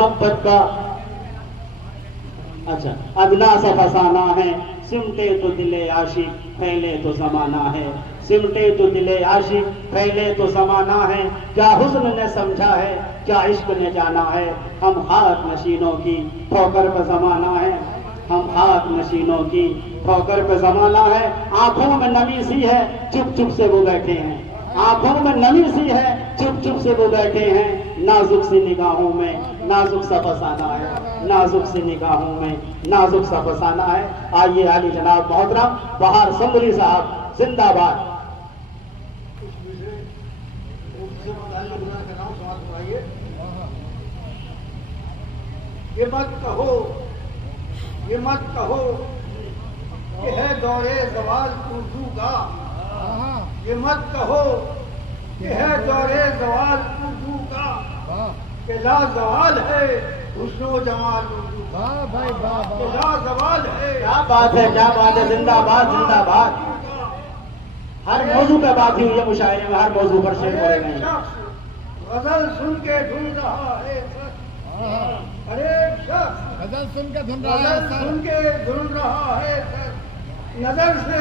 मोहब्बत का अच्छा अदना सा फसाना है, सिमटे तो दिले आशिक फैले तो जमाना है, सिमटे तो दिले आशिक फैले तो जमाना है, क्या हुस्न ने समझा है, क्या इश्क ने जाना है, हम खाक नशीनों की ठोकर पे जमाना है, हम खाक नशीनों की ठोकर पे जमाना है। आंखों में नमी सी है, चुप चुप से वो बैठे हैं, आंखों में नमी सी है, चुप चुप से वो बैठे हैं, नाजुक सी निगाहों में नाजुक सा फसाना है, नाजुक सी निगाहों में नाजुक सा फसाना है। आइए आली जनाब मोहतरम बहार समरी साहब जिंदाबाद। ये मत कहो, ये मत कहो कि है दौरे जवाल उर्दू का, ये मत कहो कि है दौरे जवाल उर्दू का, कि ला जवाल है हुस्नो जमाल उर्दू का, कि ला जवाल है। क्या बात है, क्या बात है, जिंदाबाद जिंदाबाद। हर मौजू पे बात हुई है मुशायरे में, हर मौजू पर शेर बोले गए हैं। गजल सुन के ढूंढ रहा है, हर एक शख्स गजल सुन के ढूंढ रहा है, नजर से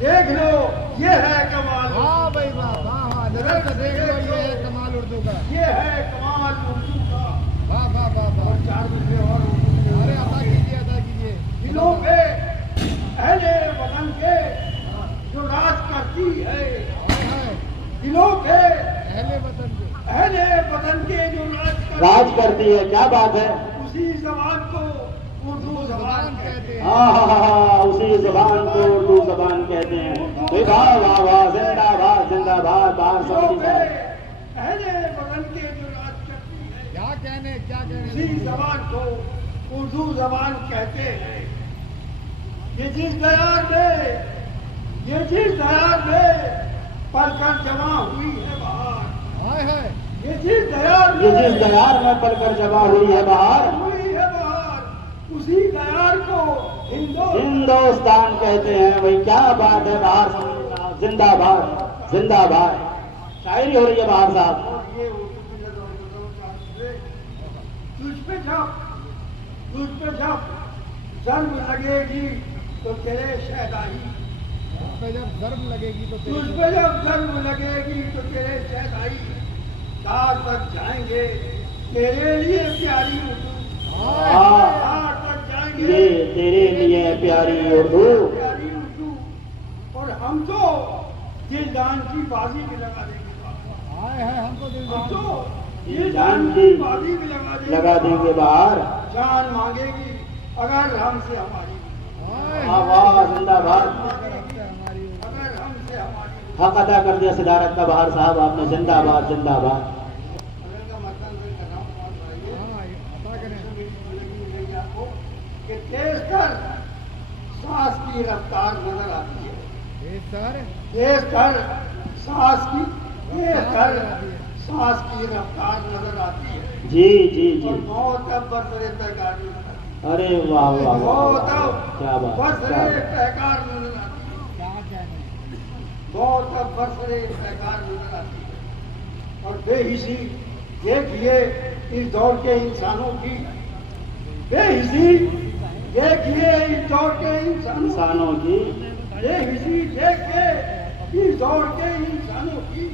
देख लो ये है कमाल। वाह भाई वाह, वाह नजर से देख लो ये है कमाल उर्दू का, ये है कमाल उर्दू का। वाह वाह वाह वाह। और 4 बजे और अरे अदा कीजिए, अदा कीजिए। दिलों पे अहले वतन के जो राज करती है, दिलों पे अहले वतन के जो राज करती है, क्या बात है। उसी जबान को उर्दू जबान कहते हैं। हाँ, उसी जबान को उर्दू जबान कहते हैं। वाह वाह वाह, जिंदाबाद जिंदाबाद। बाहर समझी पहले वतन के जो राज करती है, क्या कहने उसी जबान को उर्दू जबान कहते हैं। ये जिस दयार में पलकर जमा हुई है बहार, हाय हाय, ये जिस दयार में पलकर जमा हुई है बाहर, उसी दयार को हिंदुस्तान कहते हैं। भाई क्या बात है, बाहर समझी साहब जिंदाबाद जिंदाबाद। शायरी हो रही है बाहर साहब। और ये तुझ पे जब जन्म लगेगी तो तेरे शहदाई, जब जर्म लगेगी तो तुझ पे जब जन्म लगेगी तो तेरे शहदाई, दार तक जाएंगे तेरे लिए प्यारी उर्दू, दार तक जाएंगे ये तेरे लिए प्यारी उर्दू। प्यारी उर्दू। और हम तो दिलदान की बाजी भी लगा देंगे, हाय हाय, हमको हम तो दिलदान की बाजी भी लगा देंगे बाहर। जान मांगेगी अगर हमसे हमारी, वाह जिंदाबाद। हमारी अगर हमसे हमारी। हक अदा कर दिया सिदारत का बाहर साहब आपने, जिंदाबाद जिंदाबाद। अगर का मतलब मैं कर रहा हूँ, अदा करें। आपको कि तेज तर सांस की रफ्तार नजर आती है, तेज तर सांस की रफ्तार नजर आती है। जी जी जी। और मौत अब बरसरे तहकार नजर आती है, अरे वाह वाह मौत वाह, अब क्या बात बरसरे तहकार नजर आती है, क्या कहने, मौत अब बरसरे तहकार नजर आती है। और बेहिसी देखिए इस दौर के इंसानों की, बेहिसी देखिए इस दौर के इंसानों की। बेहिसी देख के इस दौर के इंसानों की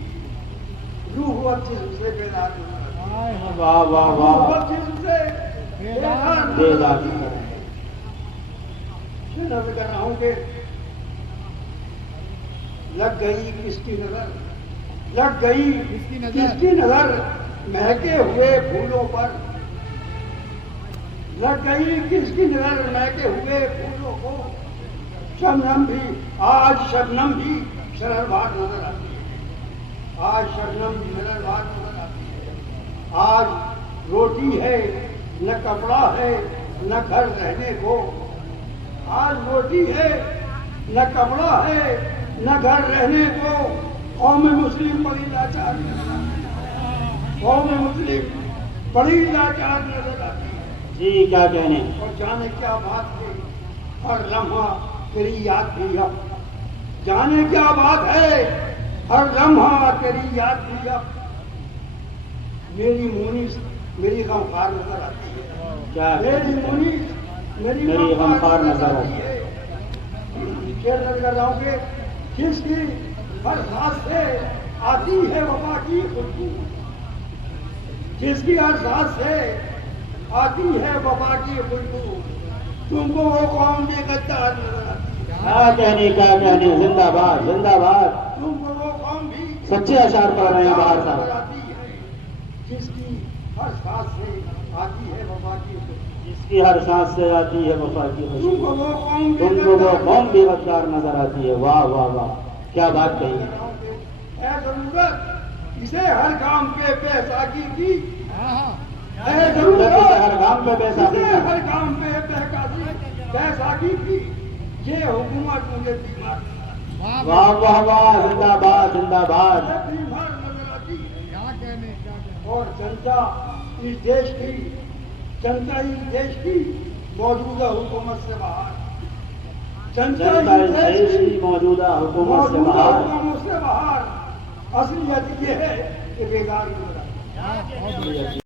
रूह अब जिस्म से बेदार नजर आती है, वाह वाह रूह वाह, अब जिस्म से बेदार नजर बेदार आती है। मैं नजर कर रहा हूँ कि लग गई किसकी नजर, लग गई किसकी नजर महके हुए फूलों पर, लग गई किसकी नजर महके हुए फूलों को। शबनम भी आज शबनम भी शररबार नजर आती है, आज शबनम भी शररबार नजर आती है। आज रोटी है न कपड़ा है न घर रहने को, आज रोटी है न कपड़ा है न घर रहने को। कौम मुस्लिम बड़ी लाचार नजर आती है, कौम मुस्लिम बड़ी लाचार नजर आती है। जी क्या कहने। और जाने क्या बात है, हर लम्हा तेरी याद भी अब, जाने क्या बात है, हर लम्हा तेरी याद भी अब। मेरी गमखार नजर आती है। क्या मेरी मुनी मेरी गमखार नजर आती है। शेर दर्ज कर रहा हूँ कि जिसकी हर सांस से आती है वफा की खुशबू, जिसकी हर सांस से आती है वफा की खुशबू, तुमको वो कौन भी गद्दार नजर आती है। क्या कहने, जिंदाबाद जिंदाबाद। तुमको वो कौन भी सच्चे अशार पढ़ रहे हैं बाहर साहब। आती है, जिसकी हर सांस से आती है वफा की खुशबू, जिसकी हर सांस से आती है वफा की खुशबू, तुमको वो कौन भी तुमको वो कौन भी गद्दार नजर आती है। वाह वाह वाह, क्या बात कही। है जरूरत इसे हर काम के बैसाखी की, है हर जरूरत काम पे बैसाखी इसे की। हर काम पे बैसाखी की, ये हुकूमत मुझे बीमार वाह वाह वाह, जिंदाबाद जिंदाबाद। बीमार नजर आती है। क्या कहने और जनता इस देश की, जनता इस देश की मौजूदा हुकूमत से बाहर, जनता जनता इस इस देश देश की की मौजूदा हुकूमत से मौजूदा बाहर। हुकूमत से बाहर। असलियत ये है कि बेकार नजर आती है। बहुत बढ़िया।